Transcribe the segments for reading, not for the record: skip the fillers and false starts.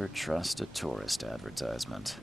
Never trust a tourist advertisement.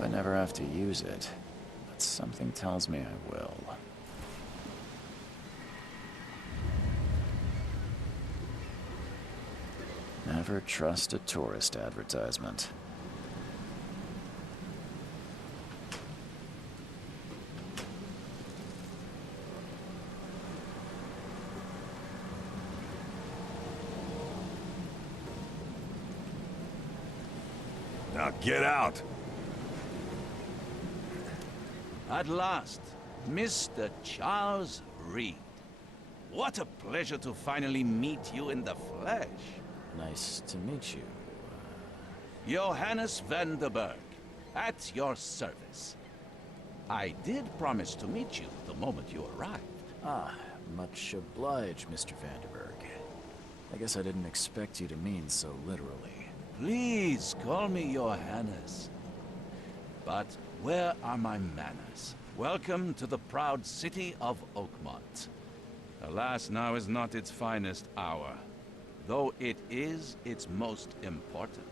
I never have to use it, but something tells me I will. Never trust a tourist advertisement. Now get out! At last, Mr. Charles Reed. What a pleasure to finally meet you in the flesh. Nice to meet you. Johannes van der Berg, at your service. I did promise to meet you the moment you arrived. Ah, much obliged, Mr. Vanderberg. I guess I didn't expect you to mean so literally. Please call me Johannes. But where are my manners? Welcome to the proud city of Oakmont. Alas, now is not its finest hour, though it is its most important.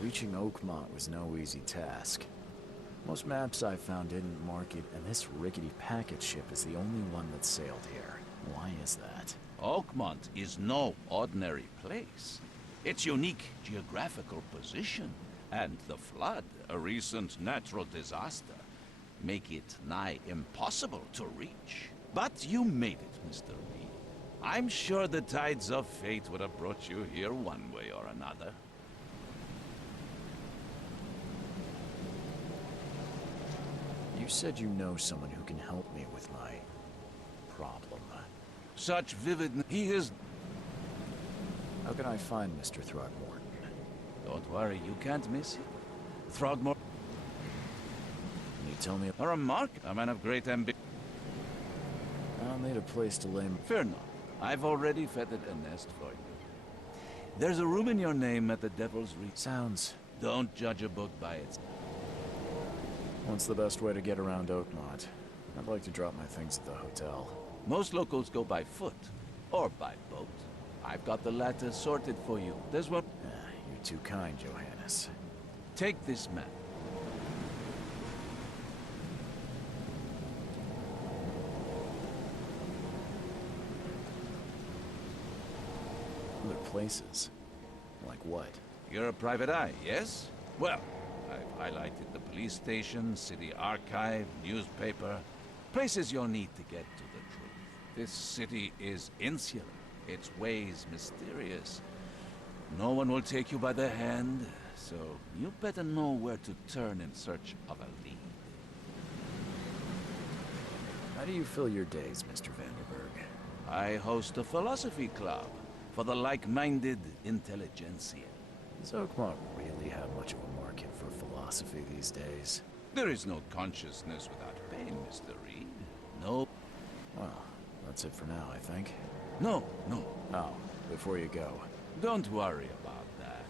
Reaching Oakmont was no easy task. Most maps I found didn't mark it, and this rickety packet ship is the only one that sailed here. Why is that? Oakmont is no ordinary place. Its unique geographical position and the flood, a recent natural disaster, make it nigh impossible to reach. But you made it, Mr. Reed. I'm sure the tides of fate would have brought you here one way or another. You said you know someone who can help me with my problem. Such vivid... He is... How can I find Mr. Throgmorton? Don't worry, you can't miss him. Throgmorton... Can you tell me? A remark, a man of great ambition. I'll need a place to lay. Fear not. I've already feathered a nest for you. There's a room in your name at the Devil's Reach. Sounds. Don't judge a book by its... What's the best way to get around Oakmont? I'd like to drop my things at the hotel. Most locals go by foot, or by boat. I've got the latter sorted for you. There's one... You're too kind, Johannes. Take this map. Other places? Like what? You're a private eye, yes? Well, I've highlighted the police station, city archive, newspaper. Places you'll need to get to the truth. This city is insular, its ways mysterious. No one will take you by the hand, so you better know where to turn in search of a lead. How do you fill your days, Mr. Vanderberg? I host a philosophy club for the like-minded intelligentsia. Does Oakmont really have much of a market for philosophy these days? There is no consciousness without pain, Mr. Reed. No. Well, that's it for now, I think. No, no. Oh, before you go. Don't worry about that.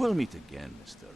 We'll meet again, Mr. Reed.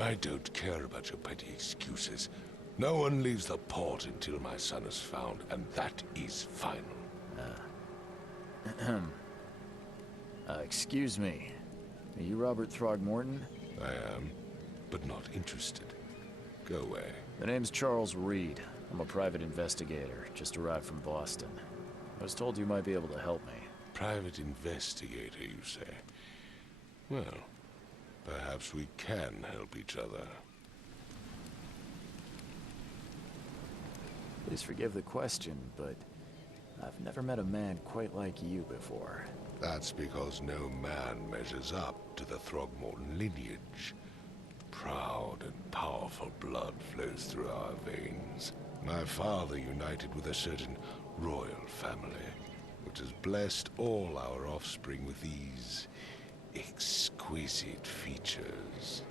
I don't care about your petty excuses. No one leaves the port until my son is found, and that is final. Excuse me. Are you Robert Throgmorton? I am, but not interested. Go away. The name's Charles Reed. I'm a private investigator, just arrived from Boston. I was told you might be able to help me. Private investigator, you say? Well, perhaps we can help each other. Please forgive the question, but I've never met a man quite like you before. That's because no man measures up to the Throgmorton lineage. Proud and powerful blood flows through our veins. My father united with a certain royal family, which has blessed all our offspring with these exquisite features.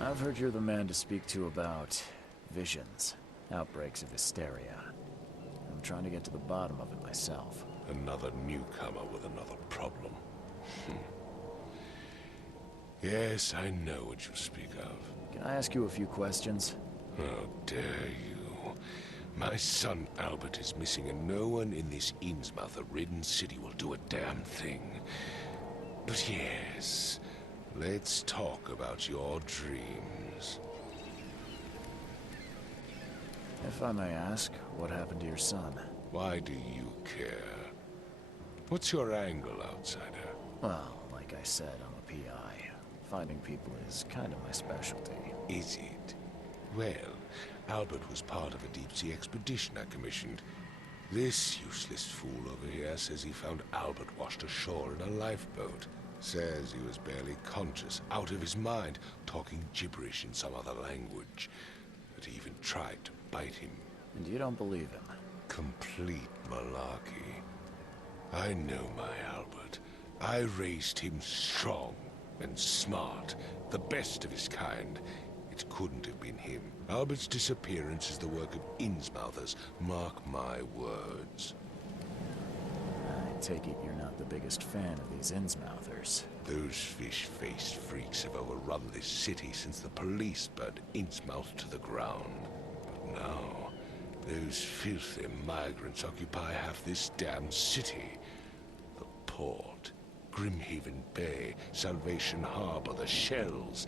I've heard you're the man to speak to about visions, outbreaks of hysteria. I'm trying to get to the bottom of it myself. Another newcomer with another problem. Yes, I know what you speak of. Can I ask you a few questions? How dare you? My son Albert is missing, and no one in this Innsmouth-ridden city will do a damn thing. But yes, let's talk about your dreams. If I may ask, what happened to your son? Why do you care? What's your angle, outsider? Well, like I said, I'm a PI. Finding people is kind of my specialty. Is it? Well, Albert was part of a deep-sea expedition I commissioned. This useless fool over here says he found Albert washed ashore in a lifeboat. Says he was barely conscious, out of his mind, talking gibberish in some other language. That he even tried to bite him. And you don't believe him? Complete malarkey. I know my Albert. I raised him strong and smart, the best of his kind. It couldn't have been him. Albert's disappearance is the work of Innsmouthers, mark my words. I take it you're not the biggest fan of these Innsmouthers. Those fish-faced freaks have overrun this city since the police burned Innsmouth to the ground. now. Those filthy migrants occupy half this damn city. The port, Grimhaven Bay, Salvation Harbor, the shells.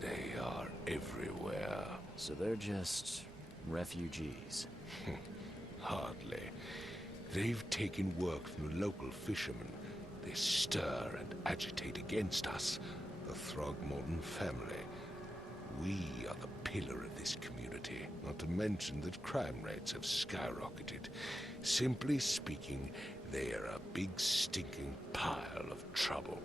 They are everywhere. So they're just refugees. Hardly. They've taken work from the local fishermen. They stir and agitate against us, the Throgmorton family. We are the pillar of this community, not to mention that crime rates have skyrocketed. Simply speaking, they are a big stinking pile of trouble.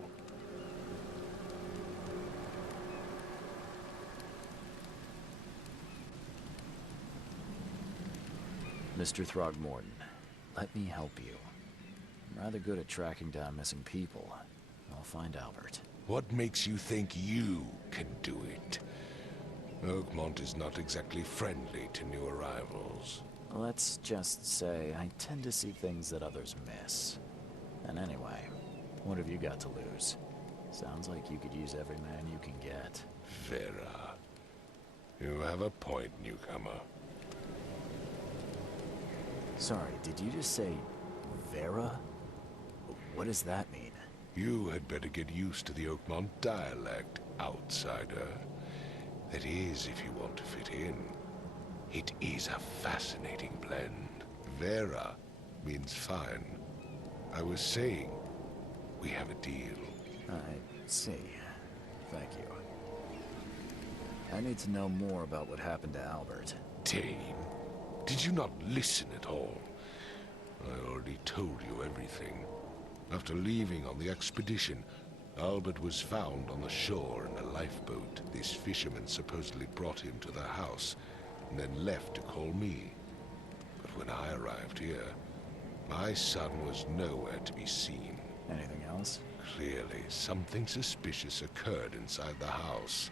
Mr. Throgmorton, let me help you. I'm rather good at tracking down missing people. I'll find Albert. What makes you think you can do it? Oakmont is not exactly friendly to new arrivals. Let's just say I tend to see things that others miss. And anyway, what have you got to lose? Sounds like you could use every man you can get. Vera. You have a point, newcomer. Sorry, did you just say Vera? What does that mean? You had better get used to the Oakmont dialect, outsider. That is, if you want to fit in. It is a fascinating blend. Vera means fine. I was saying, we have a deal. I see. Thank you. I need to know more about what happened to Albert. Dane, did you not listen at all? I already told you everything. After leaving on the expedition, Albert was found on the shore in a lifeboat. This fisherman supposedly brought him to the house, and then left to call me. But when I arrived here, my son was nowhere to be seen. Anything else? Clearly, something suspicious occurred inside the house.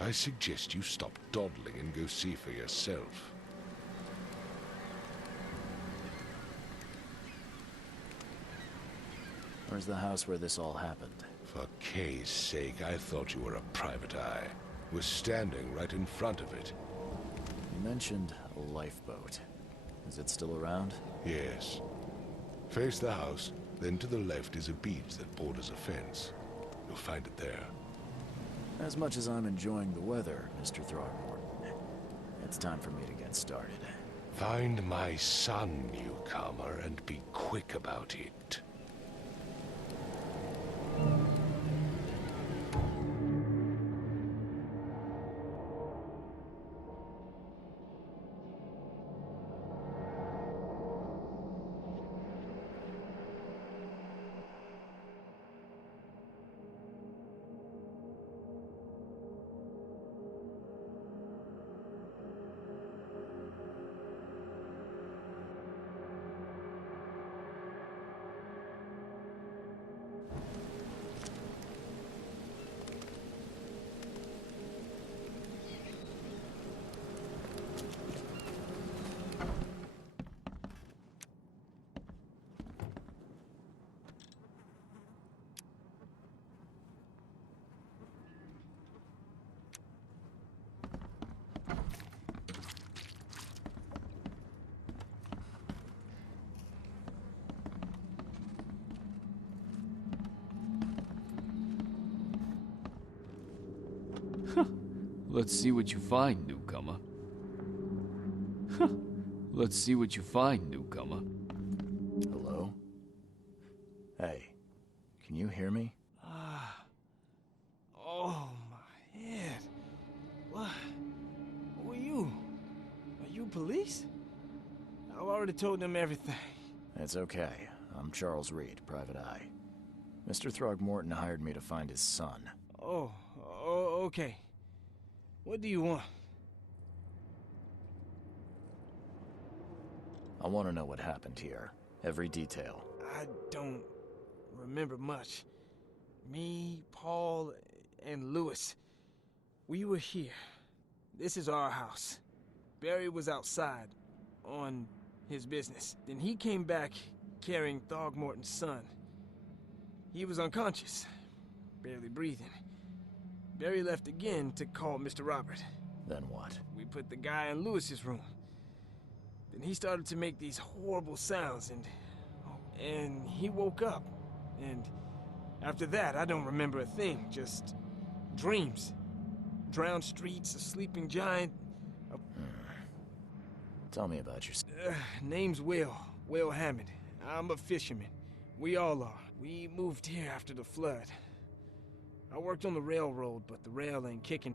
I suggest you stop dawdling and go see for yourself. Where's the house where this all happened? For Kay's sake, I thought you were a private eye. Was standing right in front of it. You mentioned a lifeboat. Is it still around? Yes. Face the house, then to the left is a beach that borders a fence. You'll find it there. As much as I'm enjoying the weather, Mr. Throgmorton, it's time for me to get started. Find my son, newcomer, and be quick about it. Let's see what you find, newcomer. Let's see what you find, newcomer. Hello? Hey, can you hear me? Oh, my head. What? Who are you? Are you police? I've already told them everything. It's okay. I'm Charles Reed, Private Eye. Mr. Throgmorton hired me to find his son. Oh, okay. What do you want? I want to know what happened here. Every detail. I don't remember much. Me, Paul, and Lewis, we were here. This is our house. Barry was outside, on his business. Then he came back carrying Throgmorton's son. He was unconscious, barely breathing. Barry left again to call Mr. Robert. Then what? We put the guy in Lewis's room. Then he started to make these horrible sounds, and he woke up. And after that, I don't remember a thing, just dreams. Drowned streets, a sleeping giant. Tell me about your... Name's Will Hammond. I'm a fisherman. We all are. We moved here after the flood. I worked on the railroad, but the rail ain't kicking.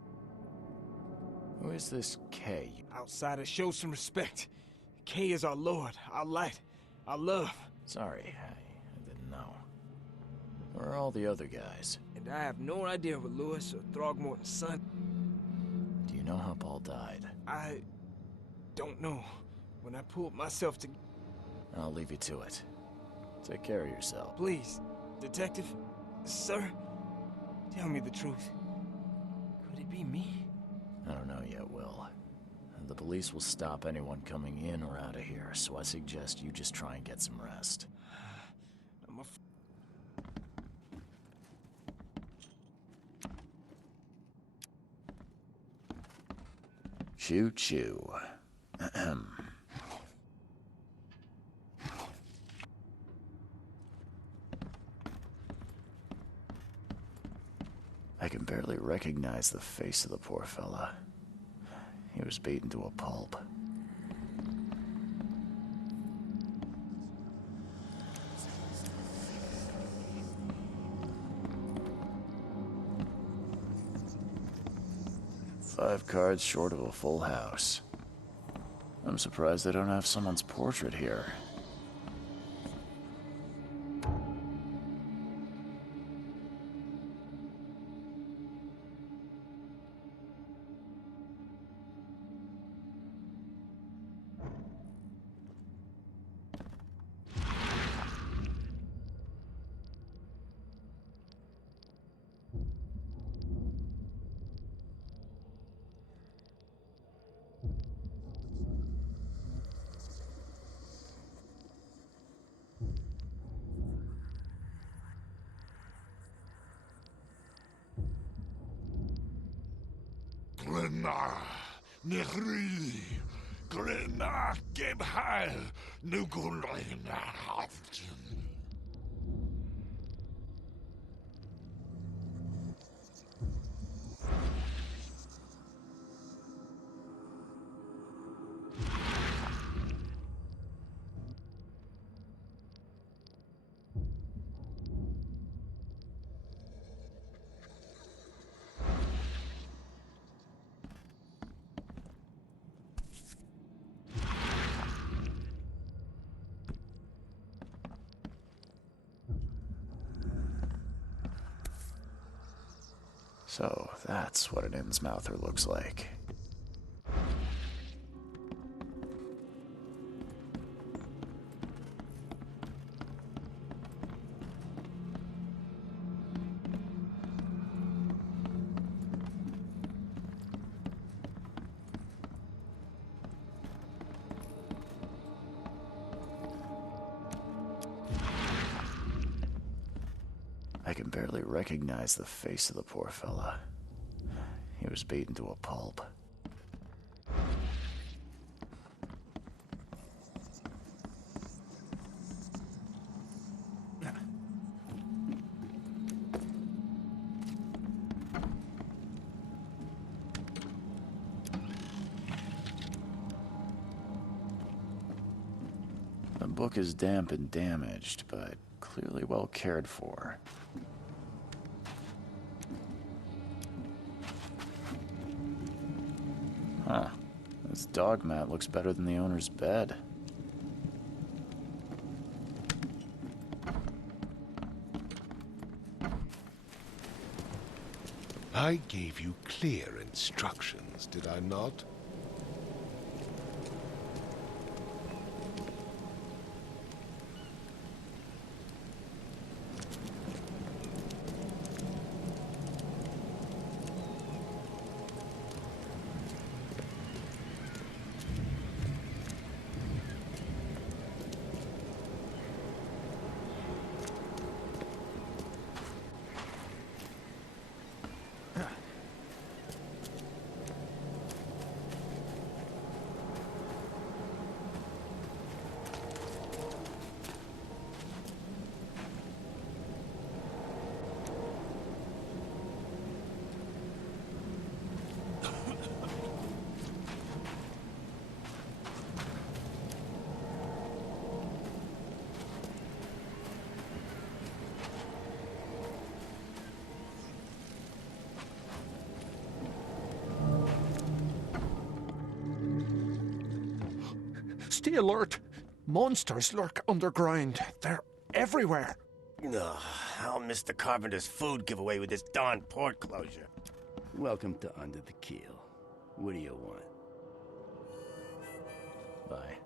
Who is this Kay? Outsiders, show some respect. Kay is our lord, our light, our love. Sorry, I didn't know. Where are all the other guys? And I have no idea what Lewis or Throgmorton's son. Do you know how Paul died? I don't know. When I pulled myself to... I'll leave you to it. Take care of yourself. Please, detective, sir, tell me the truth. Could it be me? I don't know yet, Will. The police will stop anyone coming in or out of here, so I suggest you just try and get some rest. I'm a... Choo-choo. Ahem. I can barely recognize the face of the poor fella. He was beaten to a pulp. Five cards short of a full house. I'm surprised they don't have someone's portrait here. Grenna, Nehri, Grenna, Gebheil, Nugulina, Haften. So, that's what an Innsmouther looks like. I can barely recognize the face of the poor fella. He was beaten to a pulp. The book is damp and damaged, but clearly well cared for. Huh. This dog mat looks better than the owner's bed. I gave you clear instructions, did I not? Safety alert! Monsters lurk underground. They're everywhere. Ugh, I'll miss the carpenter's food giveaway with this darn port closure. Welcome to Under the Keel. What do you want? Bye.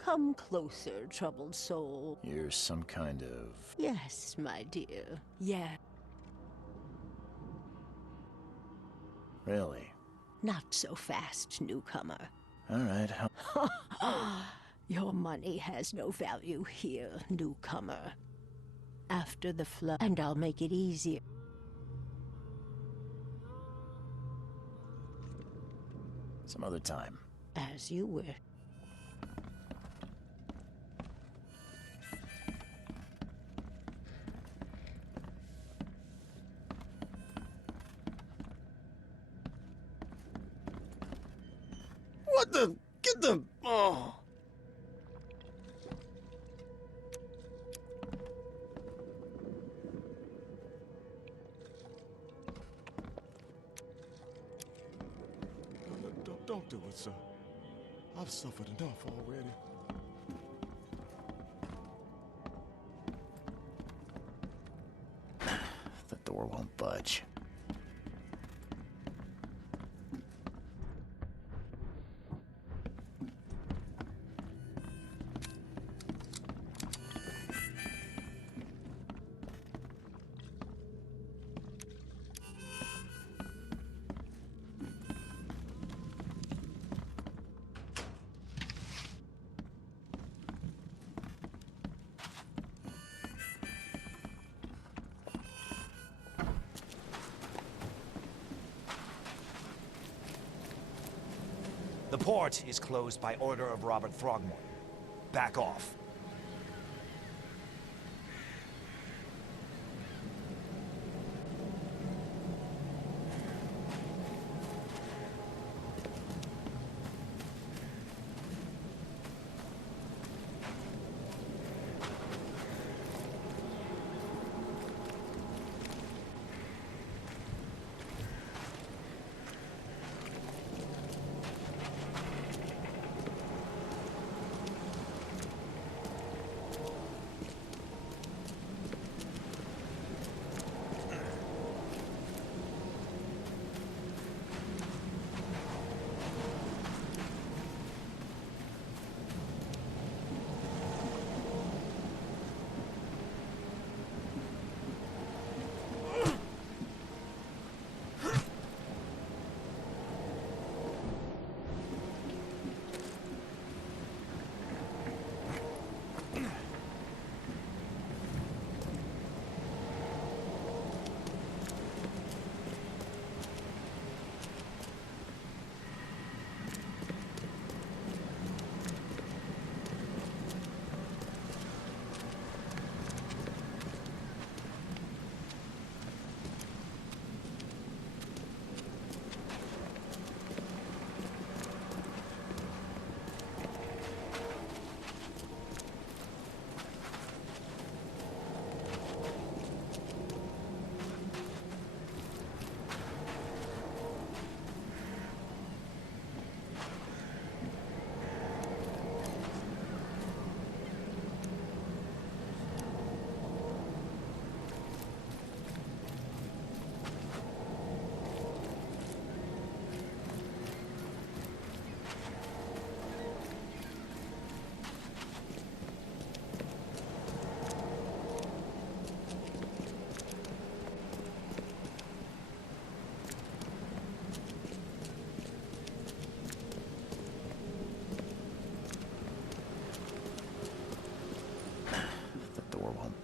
Come closer, troubled soul. You're some kind of... Yes, my dear. Yeah. Really? Not so fast, newcomer. All right, Your money has no value here, newcomer. After the flood, and I'll make it easier. some other time. As you wish. What the? Get the... Oh. Don't do it, sir. I've suffered enough already. The door won't budge. The port is closed by order of Robert Throgmorton. Back off.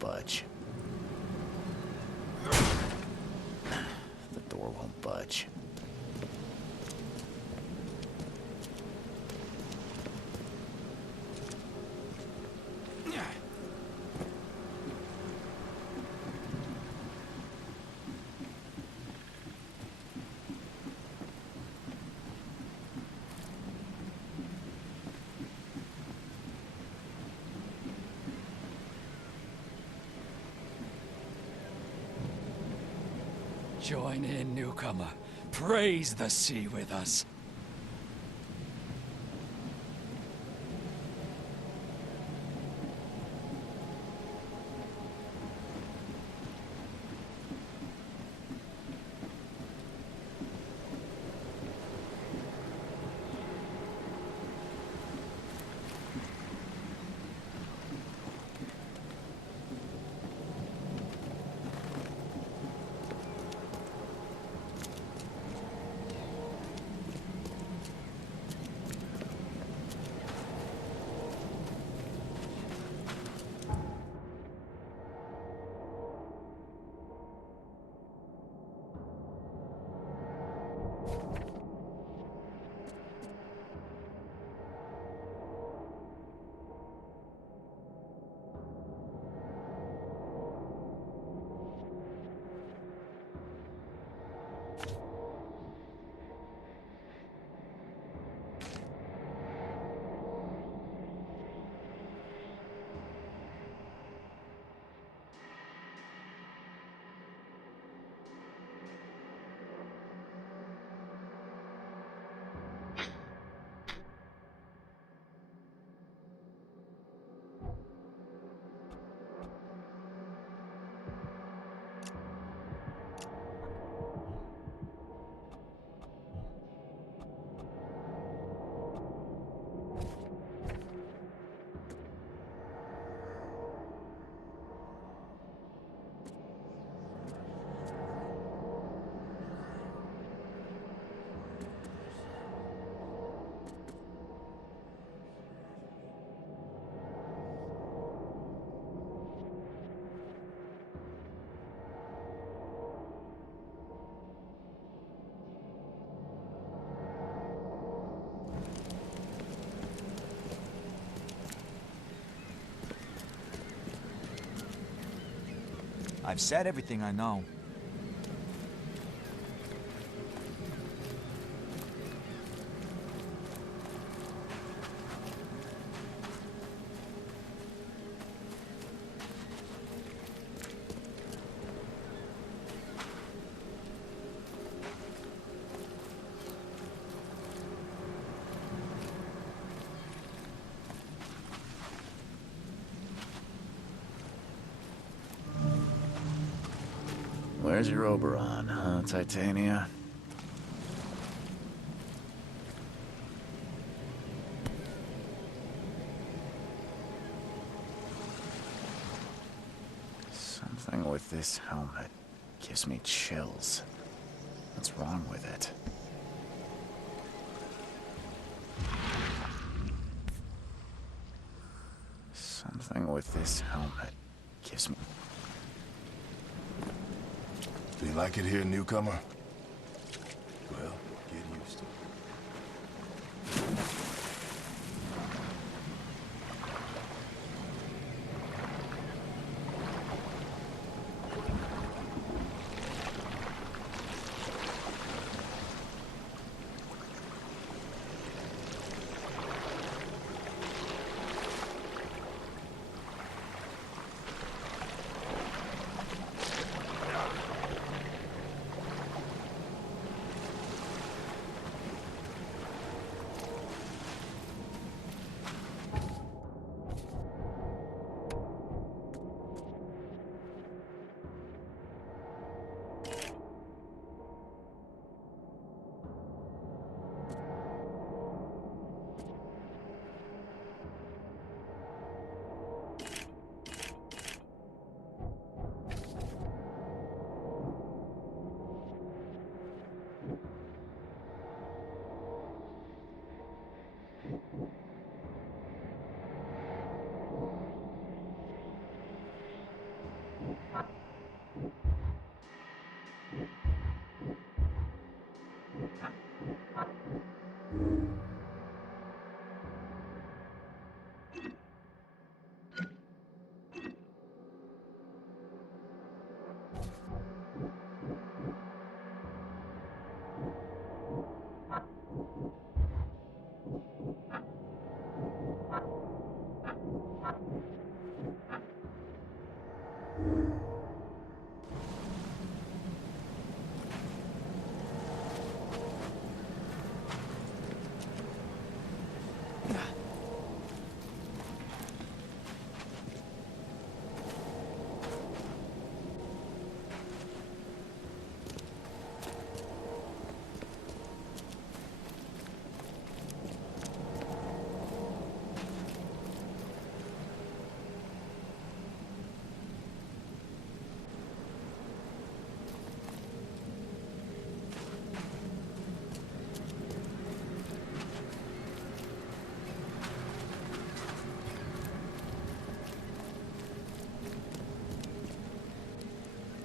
Budge. The door won't budge. Join in, newcomer. Praise the sea with us. I've said everything I know. Where's your Oberon, huh, Titania? Something with this helmet gives me chills. What's wrong with it? Something with this helmet gives me... Do you like it here, newcomer? Well, get used to it.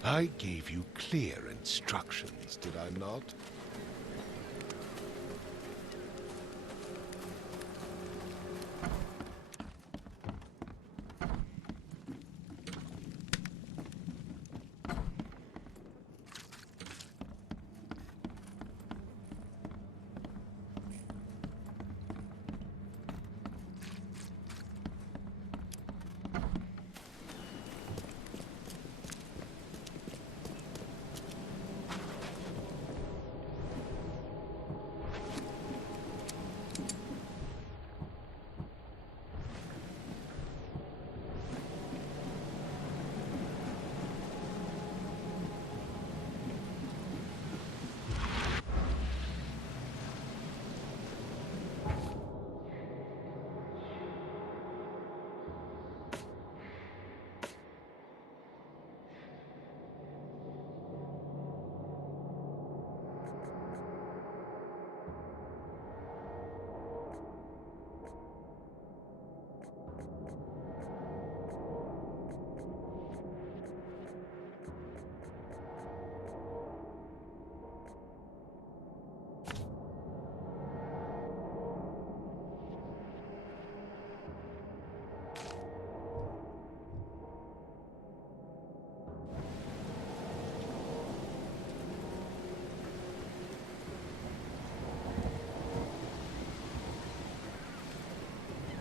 I gave you clear instructions, did I not?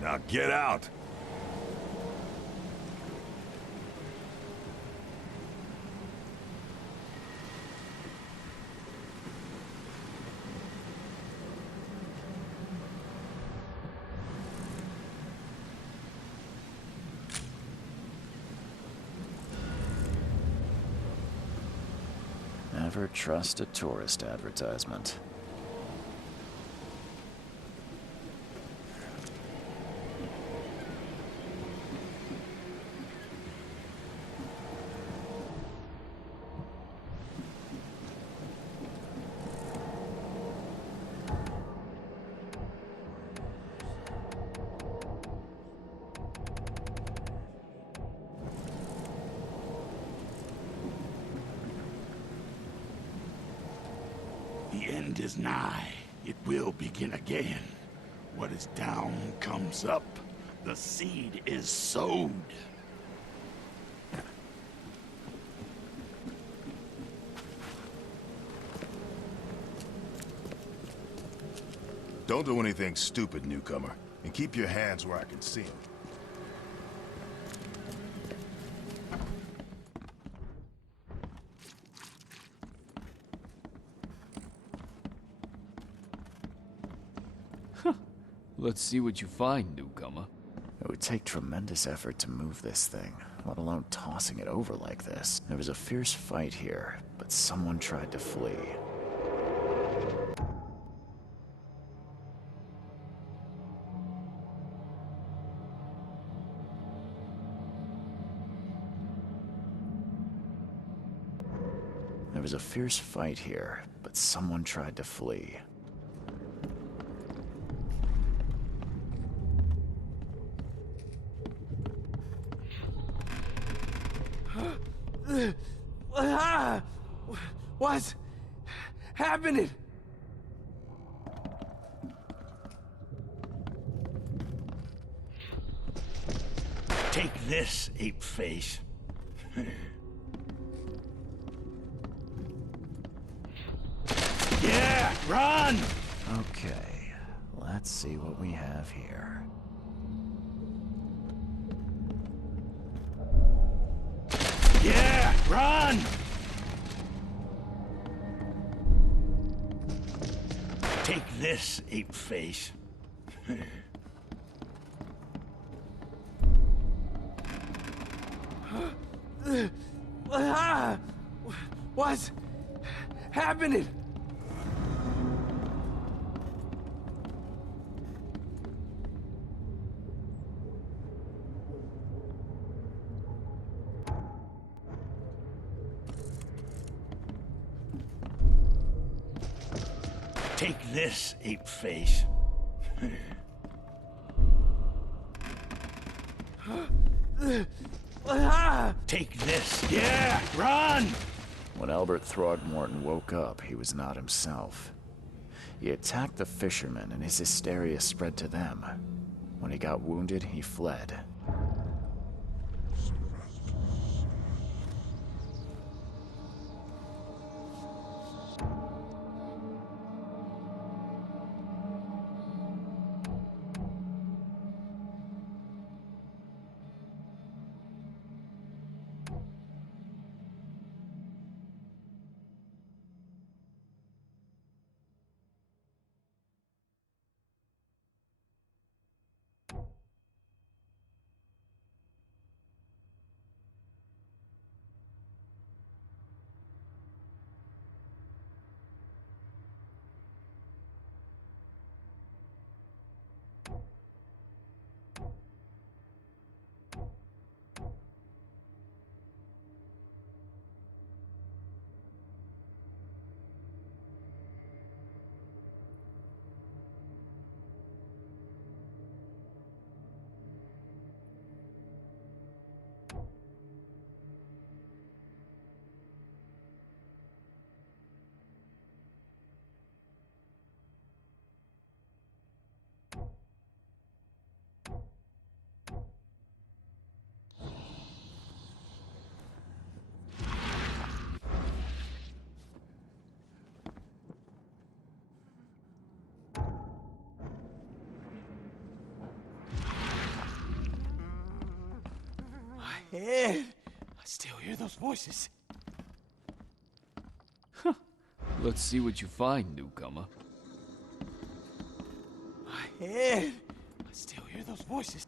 Now get out! Never trust a tourist advertisement. The end is nigh. It will begin again. What is down comes up. The seed is sowed. Don't do anything stupid, newcomer. And keep your hands where I can see them. Let's see what you find, newcomer. It would take tremendous effort to move this thing, let alone tossing it over like this. There was a fierce fight here, but someone tried to flee. There was a fierce fight here, but someone tried to flee. What's happening? Take this, ape face. Yeah, run! Okay, let's see what we have here. Yeah, run! Take this, ape face. What's happening? Take this, ape face. Take this. Yeah, run! When Albert Throgmorton woke up, he was not himself. He attacked the fishermen, and his hysteria spread to them. When he got wounded, he fled. Ed, I still hear those voices. Let's see what you find, newcomer. Ed, I still hear those voices.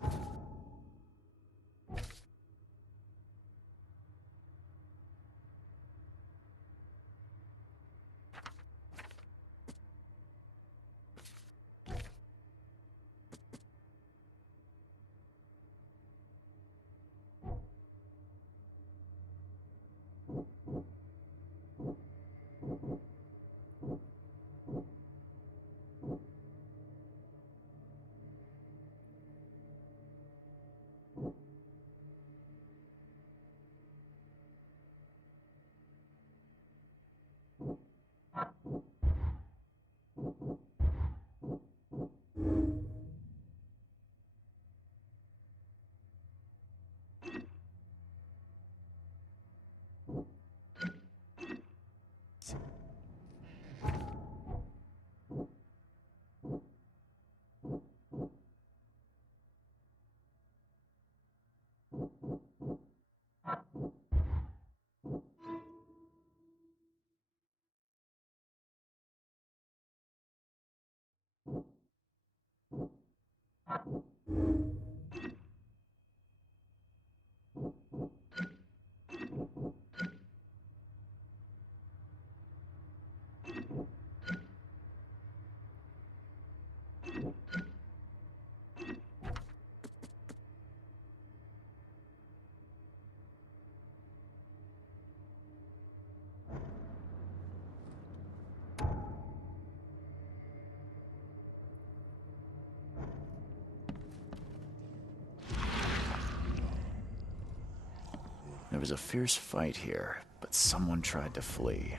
There was a fierce fight here, but someone tried to flee.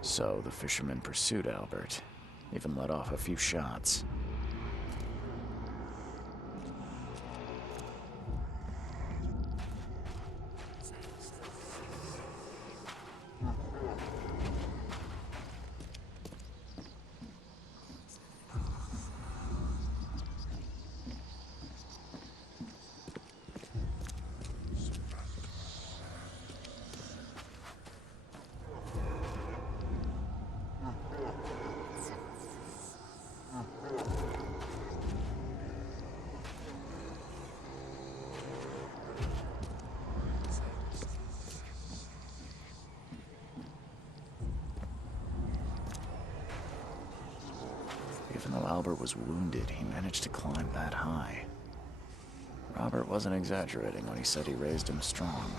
So the fishermen pursued Albert, even let off a few shots. Albert was wounded, he managed to climb that high. Robert wasn't exaggerating when he said he raised him strong.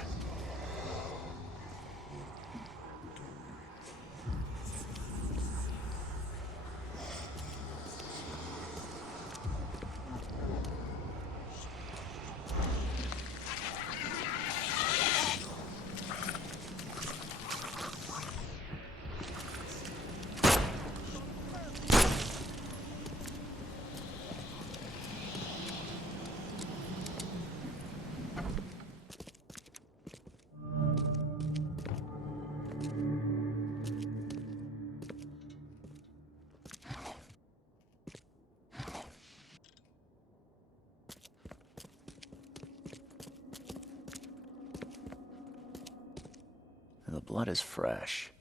The blood is fresh.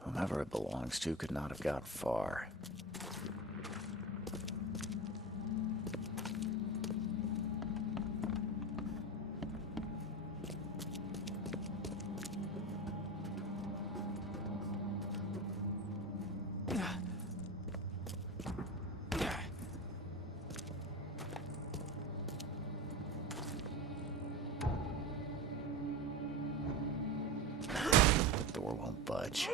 Whomever it belongs to could not have got far. The door won't budge.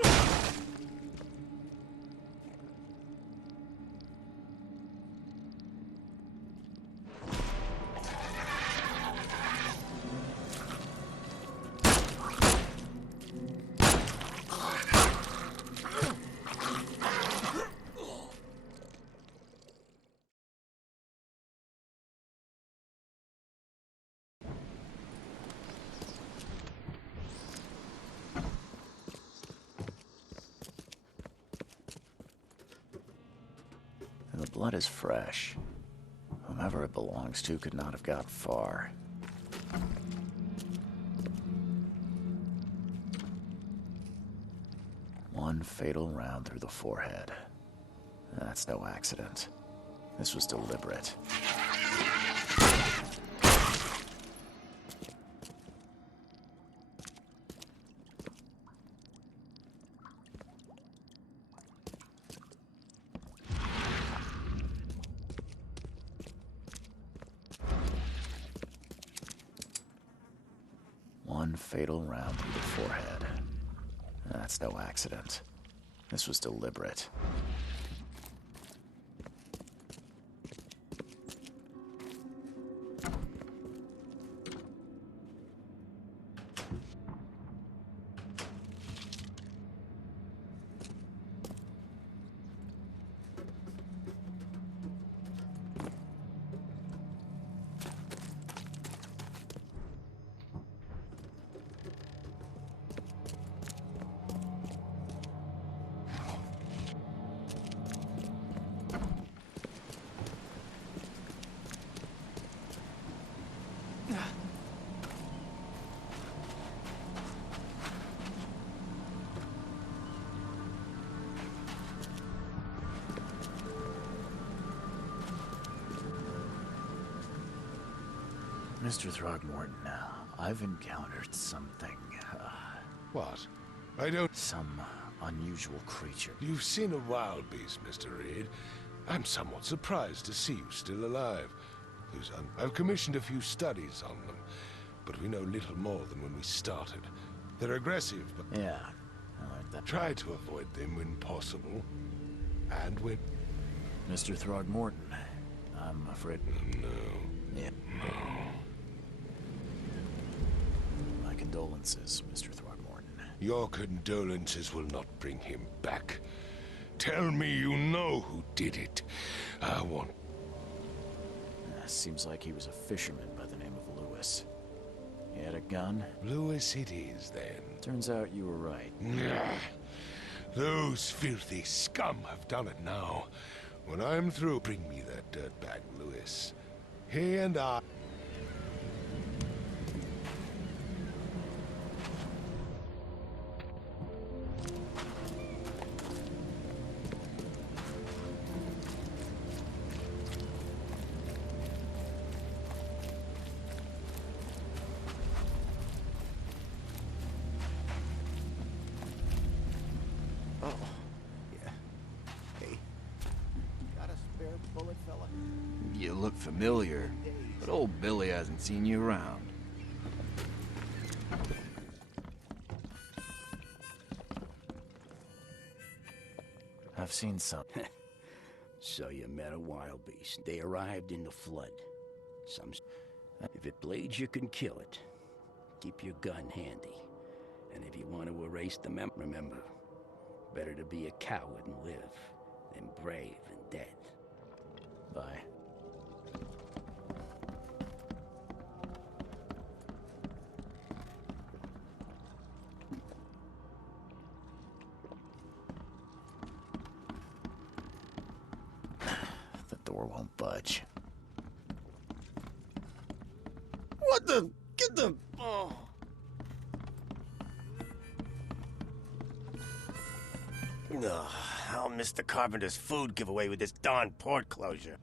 The blood is fresh. Whomever it belongs to could not have got far. One fatal round through the forehead. That's no accident. This was deliberate. One fatal round through the forehead. That's no accident. This was deliberate. Mr. Throgmorton, I've encountered something. What? I don't... Some unusual creature. You've seen a wild beast, Mr. Reed. I'm somewhat surprised to see you still alive. I've commissioned a few studies on them, but we know little more than when we started. They're aggressive, but... Yeah, I like that. Try to avoid them when possible. And when... Mr. Throgmorton, I'm afraid... No. Yeah. No. My condolences, Mr. Throgmorton. Your condolences will not bring him back. Tell me you know who did it. I want... Seems like he was a fisherman by the name of Lewis. He had a gun? Lewis it is, then. Turns out you were right. Those filthy scum have done it now. When I'm through, bring me that dirtbag Lewis. He and I... familiar, but old Billy hasn't seen you around. I've seen some. So you met a wild beast. They arrived in the flood. If it bleeds, you can kill it. Keep your gun handy. And if you want to erase the remember, better to be a coward and live than brave and dead. Bye. The door won't budge. What the? Get the... Oh. Ugh, I'll miss the carpenter's food giveaway with this darn port closure.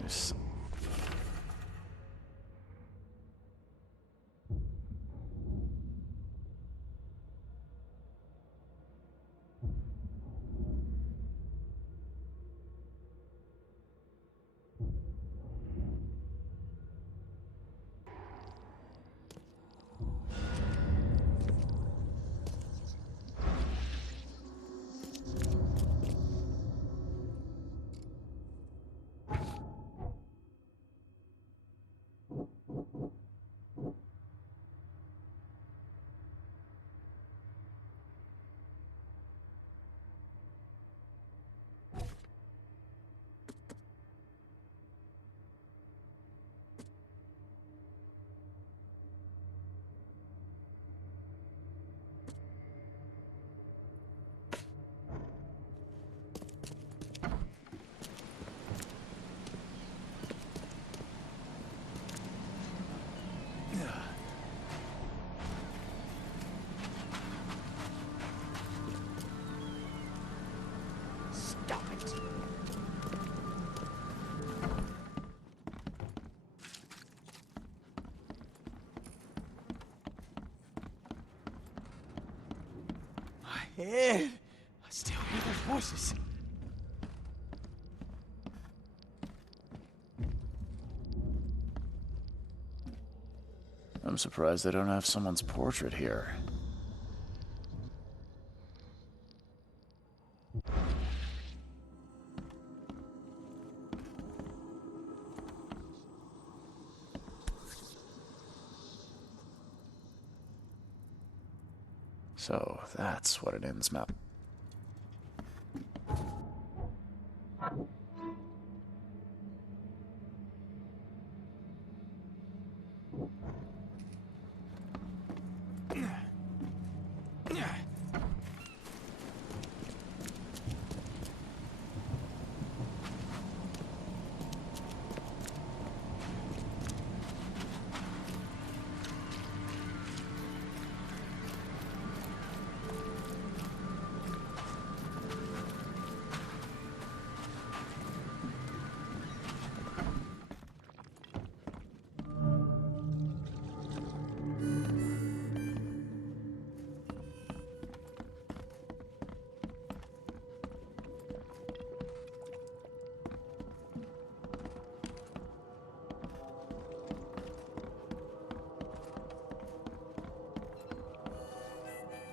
There's... Stop it. My head. I still hear those voices. I'm surprised they don't have someone's portrait here. So that's what it ends map.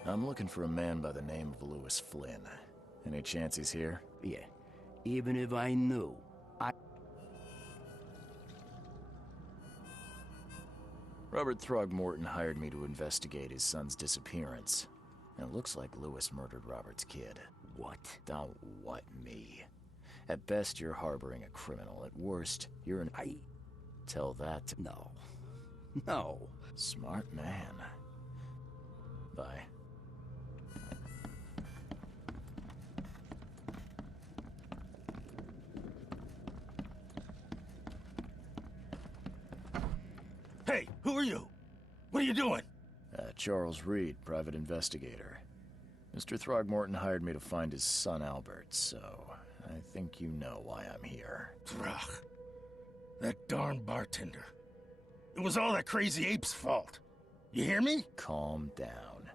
I'm looking for a man by the name of Lewis Flynn. Any chance he's here? Yeah. Even if I knew, Robert Throgmorton hired me to investigate his son's disappearance. And it looks like Lewis murdered Robert's kid. What? Don't what me. At best, you're harboring a criminal. At worst, you're an... Tell that to... No. No. Smart man. Bye. Hey, who are you? What are you doing? Charles Reed, private investigator. Mr. Throgmorton hired me to find his son Albert, so I think you know why I'm here. Throg. That darn bartender. It was all that crazy ape's fault. You hear me? Calm down.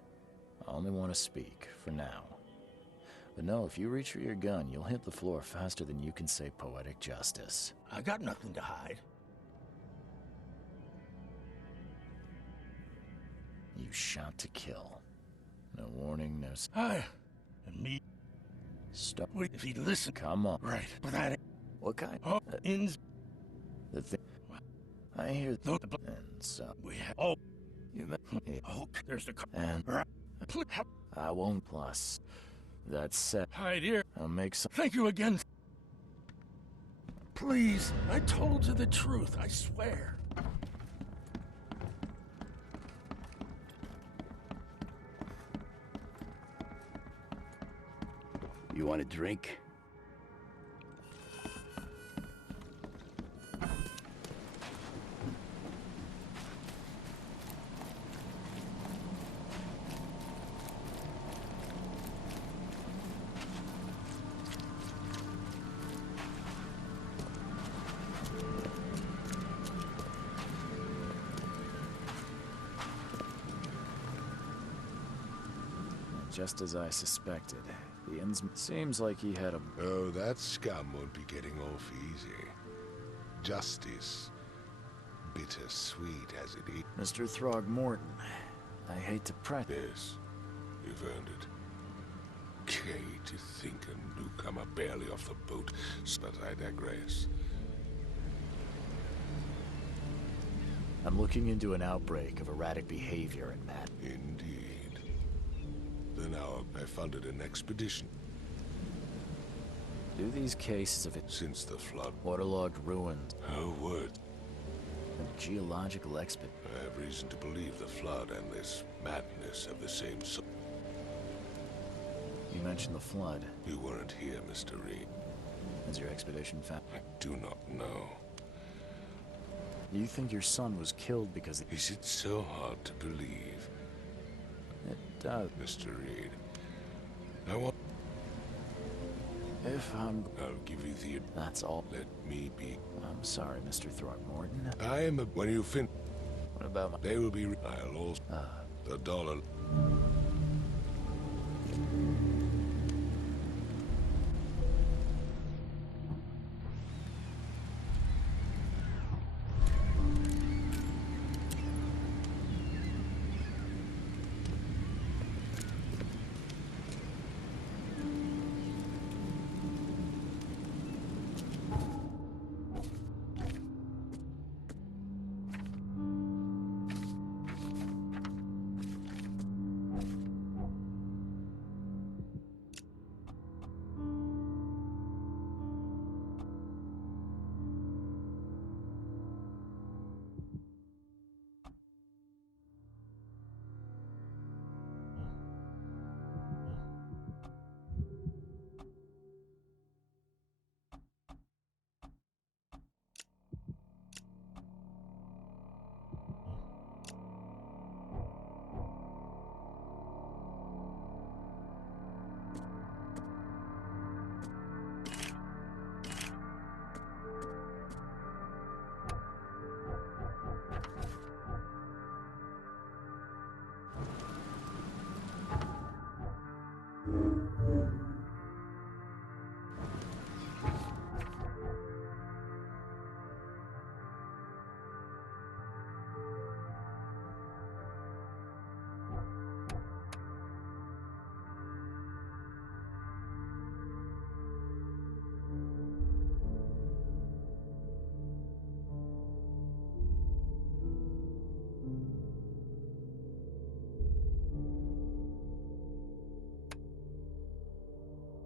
I only want to speak, for now. But no, if you reach for your gun, you'll hit the floor faster than you can say poetic justice. I got nothing to hide. You shot to kill. No warning, no... And me... Stop. Wait, if he'd listen... Come on. Right, but that... What kind? Oh, ins... The thing... I hear... The... And so... We have... Oh... You may... Oh, there's the car... And... I won't plus. That said... Hi, dear. I'll make some... Thank you again. Please, I told you the truth, I swear. You want a drink? Just as I suspected. The ends seems like he had a... Oh, that scum won't be getting off easy. Justice. Bittersweet as it is. Mr. Throgmorton, I hate to press... Yes, you've earned it. Okay, to think a newcomer barely off the boat, but I digress. I'm looking into an outbreak of erratic behavior in Matt. Indeed. Then I funded an expedition. Do these cases of it... Since the flood. Waterlogged ruins. Her word. A geological expedition. I have reason to believe the flood and this madness have the same source. You mentioned the flood. You weren't here, Mr. Reed. Has your expedition found... I do not know. You think your son was killed because... Is it so hard to believe? It does. Mr. Reed, I want... If I'm... I'll give you the... That's all. Let me be... I'm sorry, Mr. Throgmorton. I am a... When you fin... What about my... They will be... I'll also... The dollar...